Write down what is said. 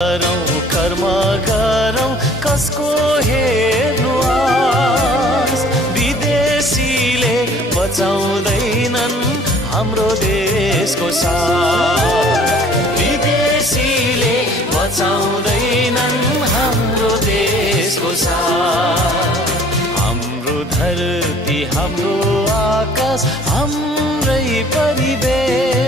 कर्म गरौँ कसको हेर्नु आस विदेशीले बचाउँदैनन् हाम्रो देशको साथ विदेशीले बचाउँदैनन् हाम्रो देशको साथ हाम्रो धरती हाम्रो आकाश हाम्रै परिवेश